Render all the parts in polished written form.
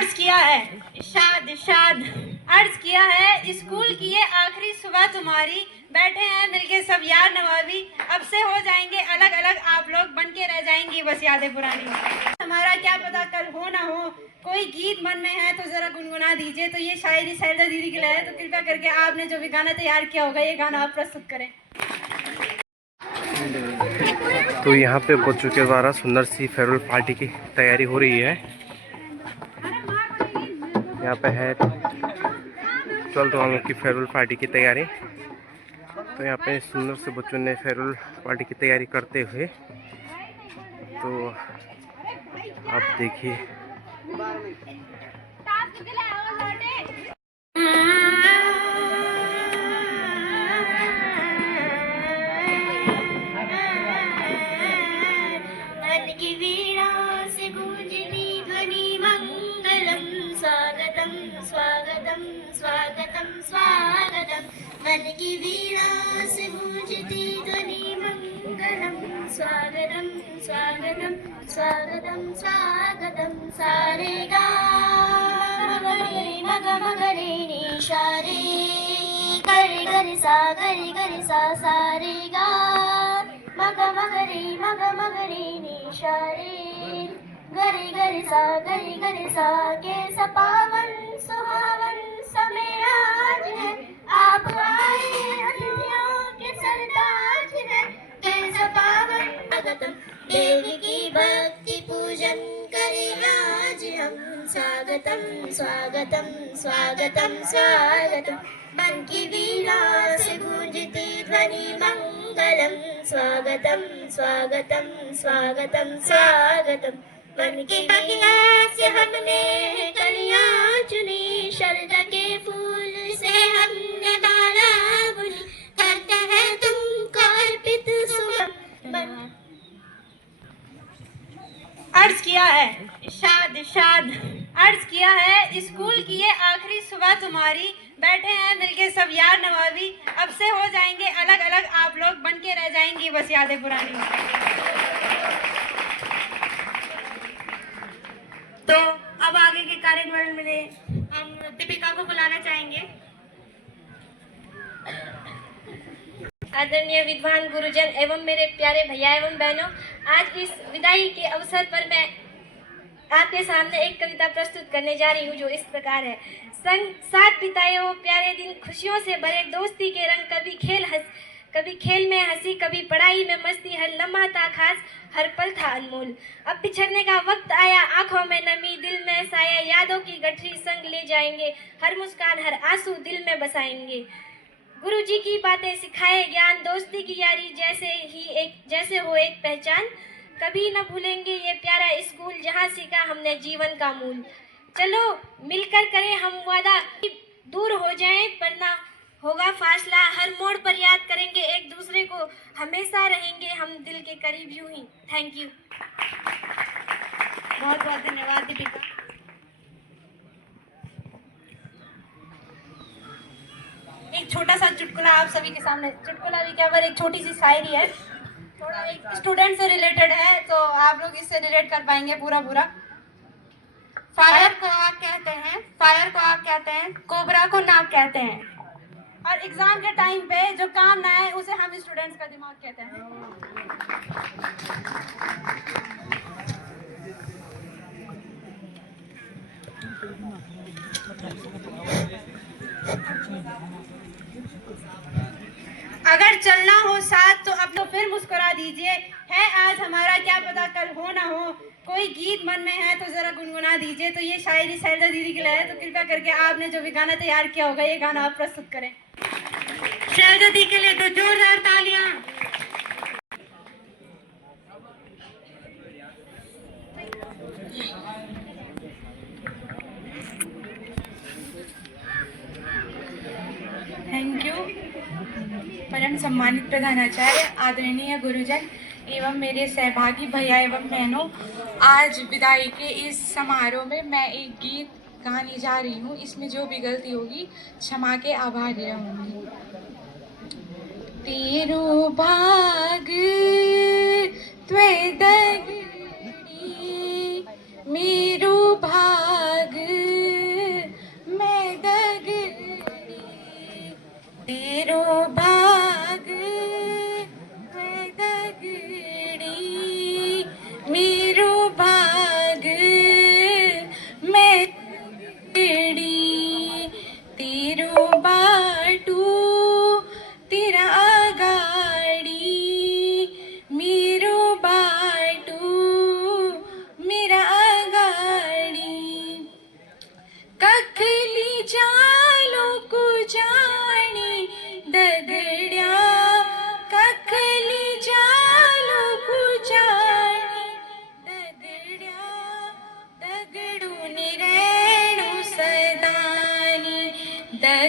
अर्ज किया है इरशाद इरशाद अर्ज किया है स्कूल की ये आखिरी सुबह तुम्हारी, बैठे हैं मिलके सब यार नवाबी, अब से हो जाएंगे अलग अलग आप लोग, बन के रह जाएंगी बस यादें पुरानी। हमारा क्या पता कल हो ना हो, कोई गीत मन में है तो जरा गुनगुना दीजिए। तो ये शायरी सैलदा दीदी के लिए है, तो कृपया करके आपने जो भी गाना तैयार किया होगा ये गाना आप प्रस्तुत करें। तो यहाँ पे बच्चों के द्वारा सुंदर सी फेयरवेल पार्टी की तैयारी हो रही है। यहाँ पे है 12th वालों की फेयरवेल पार्टी की तैयारी। तो यहाँ पे सुंदर से बच्चों ने फेयरवेल पार्टी की तैयारी करते हुए, तो आप देखिए। मन की वीणा से गूंजती ध्वनि मंगलम, स्वागतम स्वागतम स्वागतम स्वागतम। सारे गा मगरे मग मगरे निशारे, गरे गरे सा सारे गा मग मगरे निशारे, गरे सा कैसा पावन सुहावन समय आज है, आप आए अतिथियों के सरताज है, कैसा पावन स्वागतम। देव की भक्ति पूजन करें आज हम, स्वागतम स्वागतम स्वागतम स्वागतम। मन की वीणा से गूंजती ध्वनि मंगलम, स्वागतम स्वागतम स्वागतम स्वागतम। मन की बगिया से हमने कलियां चुनी, शरदा के फूल से हमने माला बुनी, करते हैं तुमको अर्पित सुमन। अर्ज किया है इरशाद इरशाद अर्ज किया है स्कूल की ये आखिरी सुबह तुम्हारी, बैठे हैं मिलके सब यार नवाबी, अब से हो जाएंगे अलग अलग आप लोग, बन के रह जाएंगी बस यादें पुरानी। तो अब आगे के कार्यक्रम में हम दीपिका को बुलाना चाहेंगे। आदरणीय विद्वान गुरुजन एवं मेरे प्यारे भैया एवं बहनों, आज इस विदाई के अवसर पर मैं आपके सामने एक कविता प्रस्तुत करने जा रही हूँ, जो इस प्रकार है। संग साथ बिताए वो प्यारे दिन, खुशियों से भरे दोस्ती के रंग, कभी खेल में हंसी, कभी पढ़ाई में मस्ती, हर लम्हा था खास, हर पल था अनमोल। अब बिछड़ने का वक्त आया, आंखों में नमी, दिल में साया, यादों की गठरी संग ले जाएंगे, हर मुस्कान हर आंसू दिल में बसाएंगे। गुरु जी की बातें सिखाए ज्ञान, दोस्ती की यारी जैसे हो एक पहचान, कभी न भूलेंगे ये प्यारा स्कूल, जहाँ सीखा हमने जीवन का मूल। चलो मिलकर करें हम वादा, दूर हो जाएं पर ना होगा फासला, हर मोड़ पर याद करेंगे एक दूसरे को, हमेशा रहेंगे हम दिल के करीब यूं ही। Thank you. बहुत बहुत धन्यवाद दीपिका। एक छोटा सा चुटकुला आप सभी के सामने, चुटकुला भी क्या पर एक छोटी सी शायरी है, थोड़ा एक स्टूडेंट से रिलेटेड है, तो आप लोग इससे रिलेट कर पाएंगे पूरा। फायर को आग कहते हैं, कोबरा को नाक कहते हैं, और एग्जाम के टाइम पे जो काम ना आए उसे हम स्टूडेंट्स का दिमाग कहते हैं। अगर चलना हो साथ तो अब तो फिर मुस्कुरा दीजिए, है आज हमारा क्या पता कल हो ना हो, कोई गीत मन में है तो जरा गुनगुना दीजिए। तो ये शायरी सैलदा दीदी के लिए है, तो कृपया करके आपने जो भी गाना तैयार किया होगा ये गाना आप प्रस्तुत करें। सैलदा दी के लिए तो जोरदार तालियां। Thank you. परम सम्मानित प्रधानाचार्य, आदरणीय गुरुजन एवं मेरे सहभागी भैया एवं बहनों, आज विदाई के इस समारोह में मैं एक गीत गाने जा रही हूँ। इसमें जो भी गलती होगी क्षमा के आभारी रहूँगी। तेरो भाग त्वे दगड़ी मेरो भाग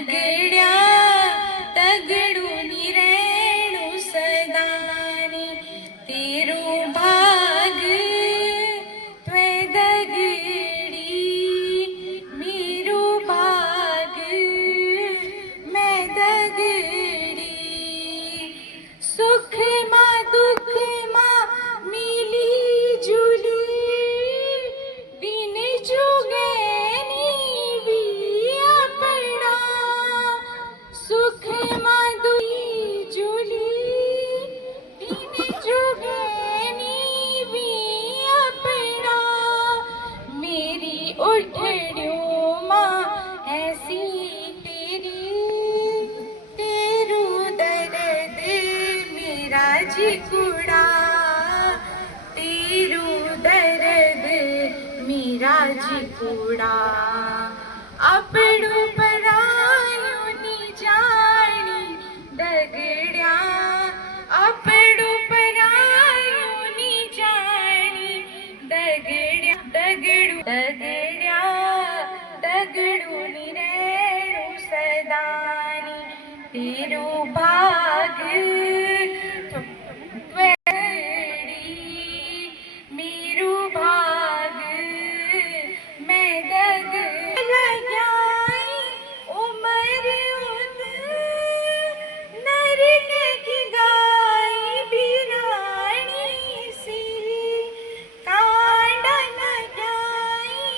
दगड्या दगडूनी रेणू सदानी तेरू भाग त्वे दगडी मेरू भाग मैं दगडी सुख मा दुख मा मिली जुली बिन जुगेनी भी अपना सुख मा दुई जुली बिन जुगेनी भी अपना मेरी उठड़ियों माँ ऐसी तेरी तेरू दर्द मेरा जिकुड़ा तेरू दर्द मेरा जिकुड़ा अपड़ू परायूं नी जानी दगड्या अपड़ू परायूं नी जानी दगड्या दगड्या दगडू नी रेणू सदानी तेरू भाग मेरू भाग मैं दग लगाई उमर उद नरक की गाय बिरानी सी कांडा लगाई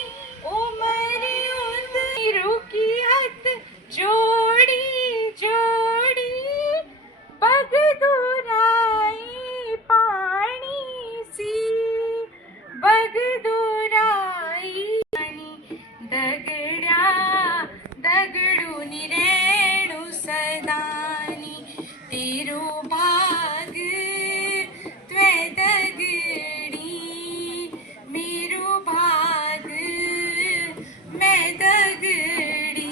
उमर उद रुकी हथ जोड़ी जोड़ी बगदुराई पानी सी बगदुराई दगड्या दगडूनी रेणू सदानी तेरू भाग त्वे दगडी मेरू भाग मैं दगडी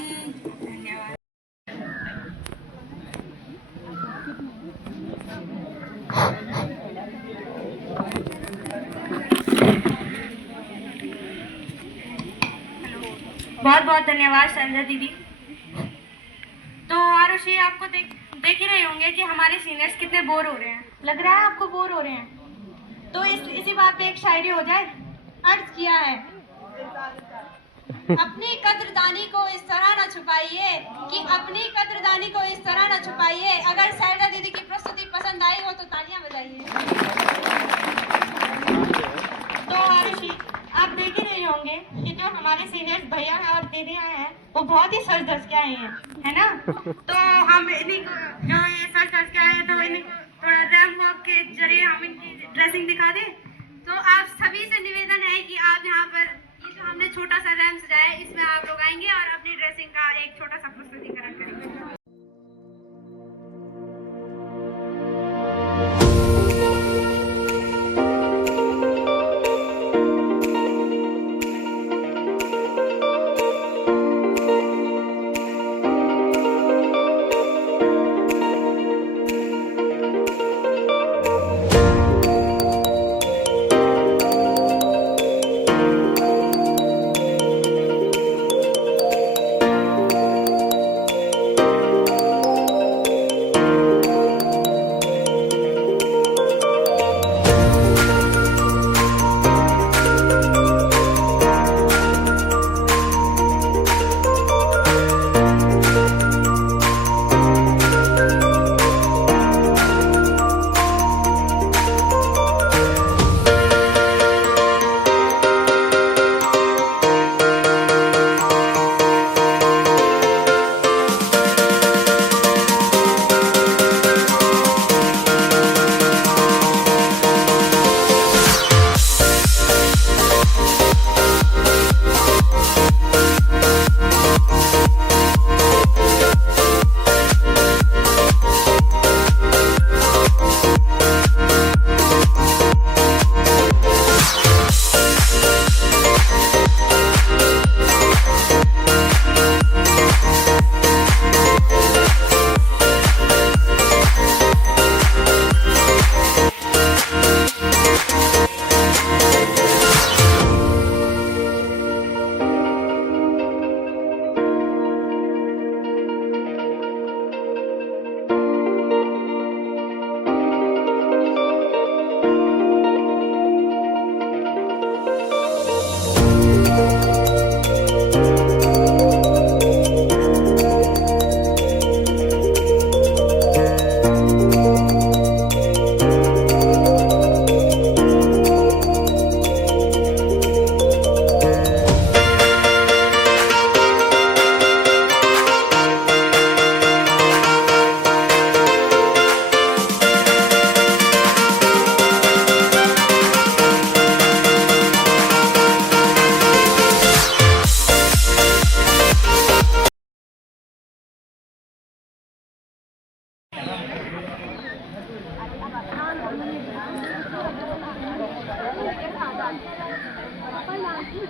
धन्यवाद। बहुत बहुत धन्यवाद संजय दीदी। तो आरुषि, आपको देख ही रहे होंगे कि हमारे सीनियर्स कितने बोर हो रहे हैं। लग रहा है आपको बोर हो रहे हैं, तो इसी बात पे एक शायरी हो जाए। अर्ज किया है, अपनी कद्रदानी को इस तरह न छुपाइए कि अपनी कद्रदानी को इस तरह न छुपाइए। अगर शायरा दीदी की प्रस्तुति पसंद आई हो तो तालियां बजाइए। तो आरुषि, आप देख ही रहे होंगे कि जो हमारे सीनियर्स भैया और दीदियाँ हैं वो बहुत ही सज धज के आए हैं, है ना। तो हम इन्हीं को जो ये सज धज के आए हैं तो इन्हीं को थोड़ा रैंप वॉक के जरिए हम इनकी ड्रेसिंग दिखा दें। तो आप सभी से निवेदन है कि आप यहाँ पर ये जो हमने छोटा सा रैंप सजाया है इसमें आप लोग आएंगे और अपनी ड्रेसिंग का एक छोटा सा प्रस्तुतिकरण करेंगे। स्कूल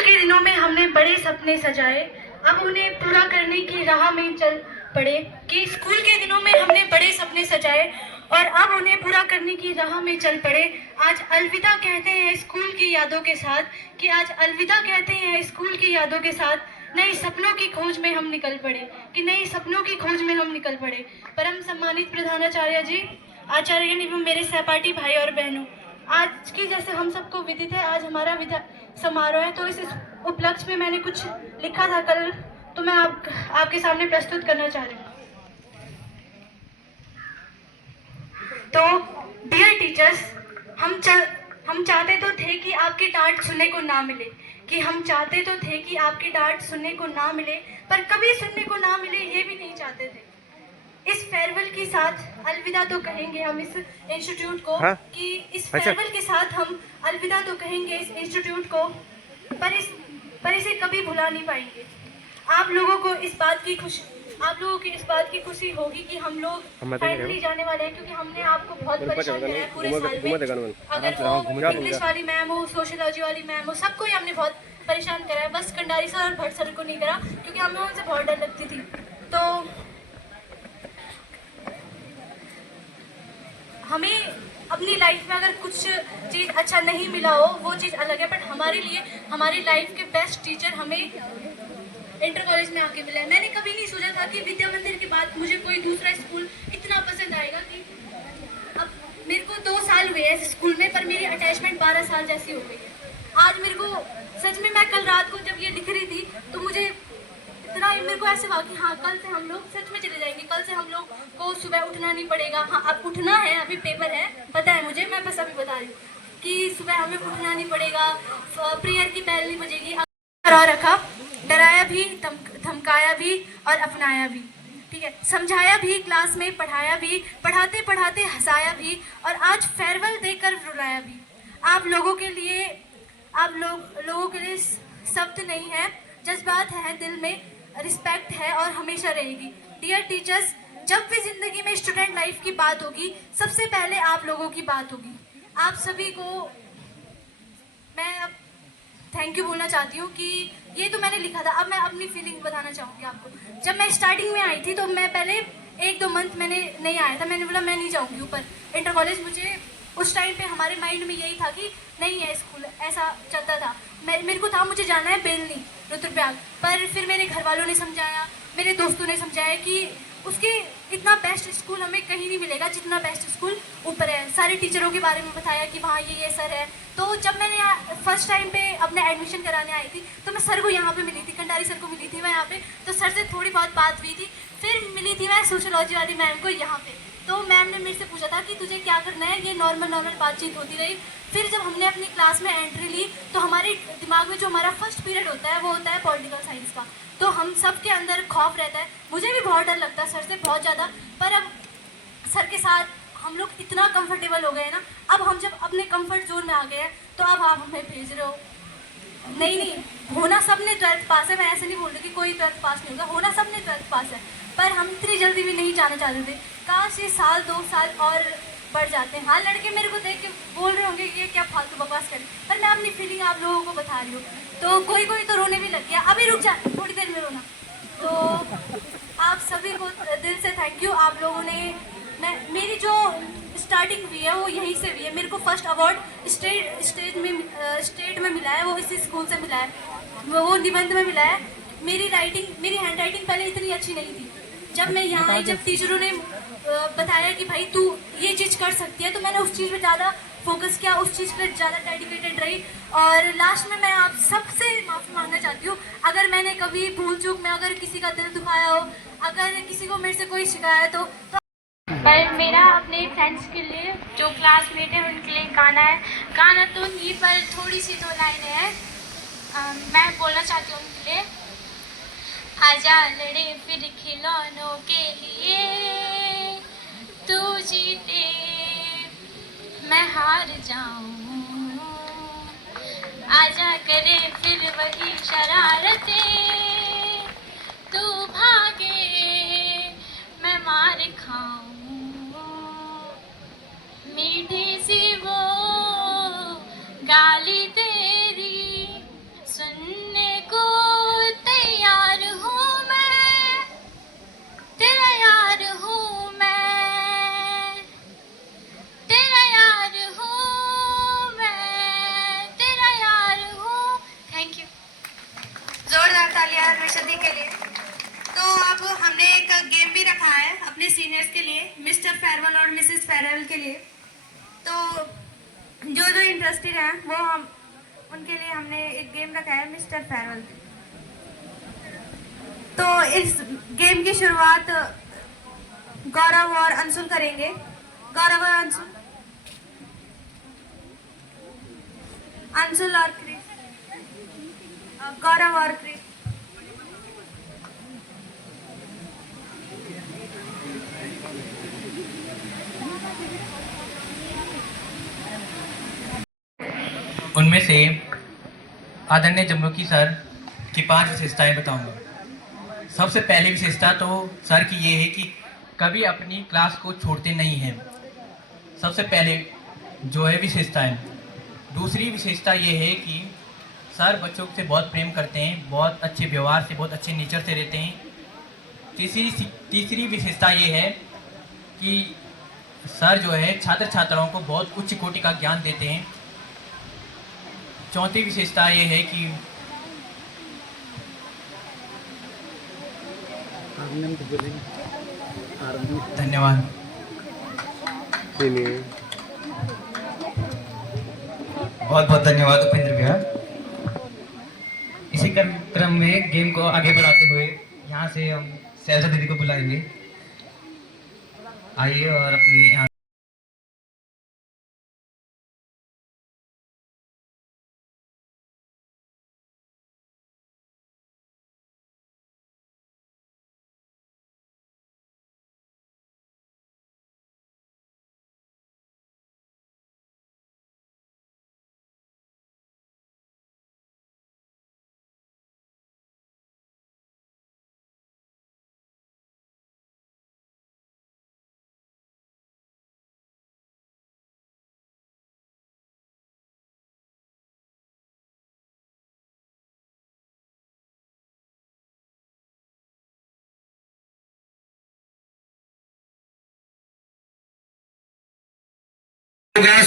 के दिनों में हमने बड़े सपने सजाए, अब उन्हें पूरा करने की राह में चल पड़े। कि स्कूल के दिनों में हमने बड़े सपने सजाए और अब उन्हें पूरा करने की राह में चल पड़े। आज अलविदा कहते हैं स्कूल की यादों के साथ, कि आज अलविदा कहते हैं स्कूल की यादों के साथ। नए सपनों की खोज में हम निकल पड़े, कि नए सपनों की खोज में हम निकल पड़े। परम सम्मानित प्रधानाचार्य जी, आचार्य एवं मेरे सहपाठी भाई और बहनों, आज की जैसे हम सबको विदित है, आज हमारा विदा समारोह है। तो इस उपलक्ष्य में मैंने कुछ लिखा था कल, तो मैं आपके सामने प्रस्तुत करना चाह रही हूँ। तो डियर टीचर्स, हम चाहते तो थे कि आपकी डांट सुनने को ना मिले, कि हम चाहते तो थे कि आपकी डांट सुनने को ना मिले, पर कभी सुनने को ना मिले ये भी नहीं चाहते थे। इस फेयरवेल के साथ अलविदा तो कहेंगे हम इस इंस्टीट्यूट को, हाँ? कि इस फेयरवेल के साथ हम अलविदा तो कहेंगे इस इंस्टीट्यूट को, पर इसे कभी भुला नहीं पाएंगे। आप लोगों को इस बात की खुशी होगी कि हम लोग फाइनली जाने वाले हैं, क्योंकि हमने आपको बहुत परेशान किया है पूरे साल में। अगर वो इंग्लिश वाली मैम हो, सोशियोलॉजी वाली मैम हो, सबको ही हमने बहुत परेशान करा है। बस कंडारी सर और भट्ट सर को नहीं करा, क्योंकि हमें उनसे बहुत डर लगती थी। तो हमें अपनी लाइफ में अगर कुछ चीज़ अच्छा नहीं मिला हो वो चीज़ अलग है, बट हमारे लिए हमारी लाइफ के बेस्ट टीचर हमें इंटर कॉलेज में आके मिला है। मैंने कभी नहीं सोचा था कि विद्या मंदिर के बाद मुझे कोई दूसरा स्कूल इतना पसंद आएगा। कि अब मेरे को 2 साल हुए हैं इस स्कूल में, पर मेरी अटैचमेंट 12 साल जैसी हो गई है। आज मेरे को सच में, मैं कल रात को जब ये लिख रही थी तो मुझे इतना मेरे को ऐसे हुआ कि हाँ, कल से हम लोग सच में चले जाएंगे। कल से हम लोग को सुबह उठना नहीं पड़ेगा। हाँ, अब उठना है, अभी पेपर है, पता है मुझे, मैं बस अभी बता रही हूँ कि सुबह हमें उठना नहीं पड़ेगा। प्रेयर की बेल नहीं बजेगी। करा रखा, डराया भी, धमकाया भी और अपनाया भी, ठीक है, समझाया भी, क्लास में पढ़ाया भी, पढ़ाते पढ़ाते हंसाया भी, और आज फेयरवेल देकर रुलाया भी। आप लोगों के लिए शब्द नहीं है, जज्बात है दिल में, रिस्पेक्ट है और हमेशा रहेगी। डियर टीचर्स, जब भी जिंदगी में स्टूडेंट लाइफ की बात होगी, सबसे पहले आप लोगों की बात होगी। आप सभी को मैं अब थैंक यू बोलना चाहती हूँ कि ये तो मैंने लिखा था। अब मैं अपनी फीलिंग बताना चाहूँगी आपको। जब मैं स्टार्टिंग में आई थी तो मैं पहले 1-2 मंथ मैंने नहीं आया था। मैंने बोला मैं नहीं जाऊँगी ऊपर इंटर कॉलेज। मुझे उस टाइम पे हमारे माइंड में यही था कि नहीं है स्कूल, ऐसा चलता था। मेरे को था मुझे जाना है बेलनी, रुद्रप्रयाग। पर फिर मेरे घर वालों ने समझाया, मेरे दोस्तों ने समझाया कि उसके इतना बेस्ट स्कूल हमें कहीं नहीं मिलेगा जितना बेस्ट स्कूल ऊपर है। सारे टीचरों के बारे में बताया कि वहाँ ये सर है। तो जब मैंने फर्स्ट टाइम पे अपने एडमिशन कराने आई थी तो मैं सर को यहाँ पे मिली थी, कंडारी सर को मिली थी मैं यहाँ पे। तो सर से थोड़ी बहुत बात हुई थी। फिर मिली थी मैं सोशियोलॉजी वाली मैम को यहाँ पे। तो मैम ने मेरे से पूछा था कि तुझे क्या करना है। ये नॉर्मल बातचीत होती रही। फिर जब हमने अपनी क्लास में एंट्री ली तो हमारे दिमाग में जो हमारा फर्स्ट पीरियड होता है वो होता है पॉलिटिकल साइंस का। तो हम सब के अंदर खौफ रहता है। मुझे भी बहुत डर लगता है सर से, बहुत ज़्यादा। पर अब सर के साथ हम लोग इतना कंफर्टेबल हो गए हैं ना। अब हम जब अपने कंफर्ट जोन में आ गए हैं तो अब आप हमें भेज रहे हो। नहीं, होना सब ने 12th पास है। मैं ऐसे नहीं बोल रही कि कोई 12th पास नहीं होगा, होना सब ने 12th पास है। पर हम इतनी जल्दी भी नहीं जाना चाहते थे। काश ये 1-2 साल और बढ़ जाते हैं। हाँ, लड़के मेरे को देख के बोल रहे होंगे कि ये क्या फालतू बकवास करें, पर मैं अपनी फीलिंग आप लोगों को बता रही हूँ। तो कोई तो रोने भी लग गया। अभी रुक जा, थोड़ी देर में रोना। तो आप सभी को दिल से थैंक यू। आप लोगों ने मेरी जो स्टार्टिंग हुई है वो यहीं से हुई है। मेरे को फर्स्ट अवार्ड स्टेट में मिला है, वो इसी स्कूल से मिला है। वो निबंध में मिला है। मेरी हैंड राइटिंग पहले इतनी अच्छी नहीं थी। जब मैं यहाँ आई, जब टीचरों ने बताया कि भाई तू ये चीज़ कर सकती है, तो मैंने उस चीज़ पे ज़्यादा फोकस किया, उस चीज़ पे ज़्यादा डेडिकेटेड रही। और लास्ट में मैं आप सबसे माफ़ी मांगना चाहती हूँ अगर मैंने कभी भूल चूक में अगर किसी का दिल दुखाया हो, अगर किसी को मेरे से कोई शिकायत हो तो। पर मेरा अपने फ्रेंड्स के लिए, जो क्लासमेट हैं, उनके लिए गाना है। गाना तो नहीं, पर थोड़ी सी 2 लाइनें हैं। मैं बोलना चाहती हूँ उनके लिए। आजा लड़े फिर खिलौनों के लिए, तू जीते मैं हार जाऊं। आजा करे फिर वही शरारतें, तू भागे मैं मार खाऊं। मीठी सी वो गाली तेरी सुनने को तैयार हूँ मैं, तेरा यार हूँ मैं, तेरा यार हूँ मैं, तेरा यार हूँ। Thank you. जोरदार तालियां हर्षदी के लिए। तो अब हमने एक गेम भी रखा है अपने सीनियर्स के लिए, मिस्टर फेरवेल और मिसेस फेरवेल के लिए। तो जो जो इंटरेस्टेड हैं वो हम उनके लिए हमने एक गेम रखा है मिस्टर फेरवेल। तो इस गेम की शुरुआत गौरव और अंशुल करेंगे। गौरव और अंशुल, अंशुल और क्रिस, गौरव और क्रिस। उनमें से आदरणीय जमरुकी सर की 5 विशेषताएं बताऊंगा। सबसे पहली विशेषता तो सर की ये है कि कभी अपनी क्लास को छोड़ते नहीं हैं। सबसे पहले जो है विशेषताएं। दूसरी विशेषता ये है कि सर बच्चों से बहुत प्रेम करते हैं, बहुत अच्छे व्यवहार से, बहुत अच्छे नेचर से रहते हैं। तीसरी विशेषता ये है कि सर जो है छात्र छात्राओं को बहुत उच्च कोटि का ज्ञान देते हैं। चौथी विशेषता ये है कि धन्यवाद। बहुत बहुत धन्यवाद उपेंद्र भैया। इसी क्रम में गेम को आगे बढ़ाते हुए यहाँ से हम शैलजा दीदी को बुलाएंगे। आइए और अपनी यहाँ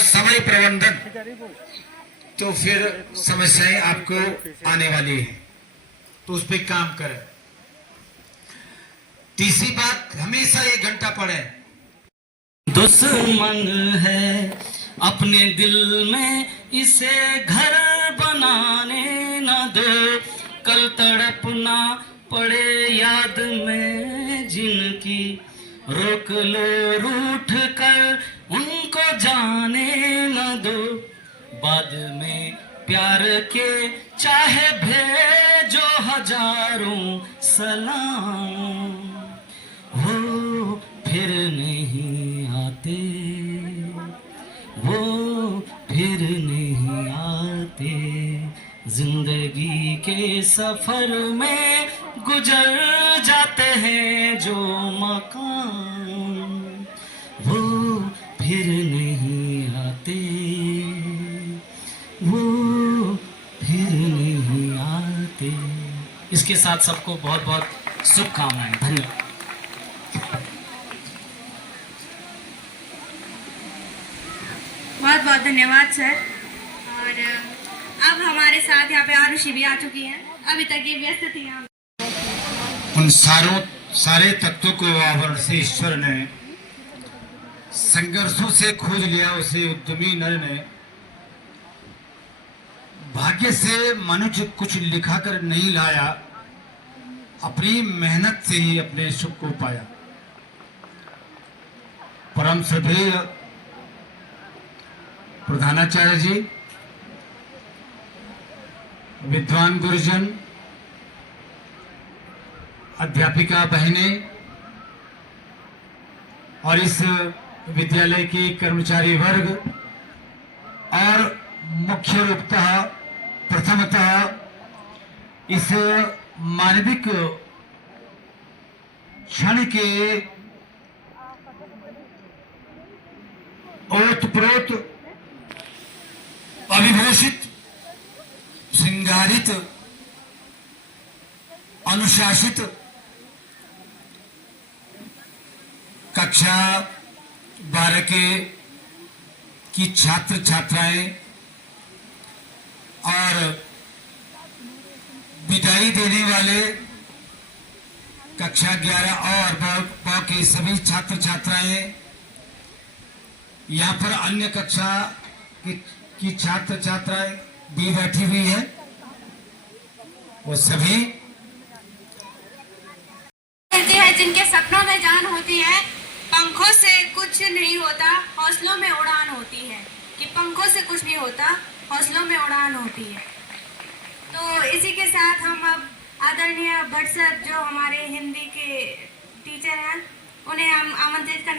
समय प्रबंधन, तो फिर समस्याएं आपको आने वाली है, तो उस पर काम करें। तीसरी बात, हमेशा 1 घंटा पढ़े। दुश्मन है अपने दिल में, इसे घर बनाने न दो। कल तड़पना पड़े याद में जिनकी, रोक लो रूठ कर उनको जाने न दो। बाद में प्यार के चाहे भेजो हजारों सलाम, वो फिर नहीं आते, वो फिर नहीं आते। जिंदगी के सफर में गुजर जाते हैं जो मकाम, वो फिर नहीं आते, वो फिर नहीं आते। इसके साथ सबको बहुत बहुत शुभकामनाएं। धन्यवाद। बहुत बहुत धन्यवाद सर। और अब हमारे साथ यहाँ पे आरुषि भी आ चुकी हैं। अभी तक ये व्यस्त थी यहाँ। उन सारे तत्वों को आवरण से ईश्वर ने संघर्षों से खोज लिया। उसे उद्यमी नर ने, भाग्य से मनुष्य कुछ लिखा कर नहीं लाया, अपनी मेहनत से ही अपने सुख को पाया। परम श्रद्धेय प्रधानाचार्य जी, विद्वान गुरुजन, अध्यापिका बहनें और इस विद्यालय की कर्मचारी वर्ग, और मुख्य रूपतः प्रथमतः इस मानविक क्षण के ओतप्रोत अभिभूषित श्रृंगारित अनुशासित कक्षा 12 की छात्र छात्राएं और विदाई देने वाले कक्षा 11 और ब के सभी छात्र छात्राएं, यहाँ पर अन्य कक्षा की छात्र छात्राएं भी बैठी हुई है, वो सभी है जिनके सपनों में जान होती है। पंखों से कुछ नहीं होता, हौसलों में उड़ान होती है। कि पंखों से कुछ नहीं होता, हौसलों में उड़ान होती है। तो इसी के साथ हम अब आदरणीय भट्ट सर जो हमारे हिंदी के टीचर हैं, उन्हें हम आमंत्रित करना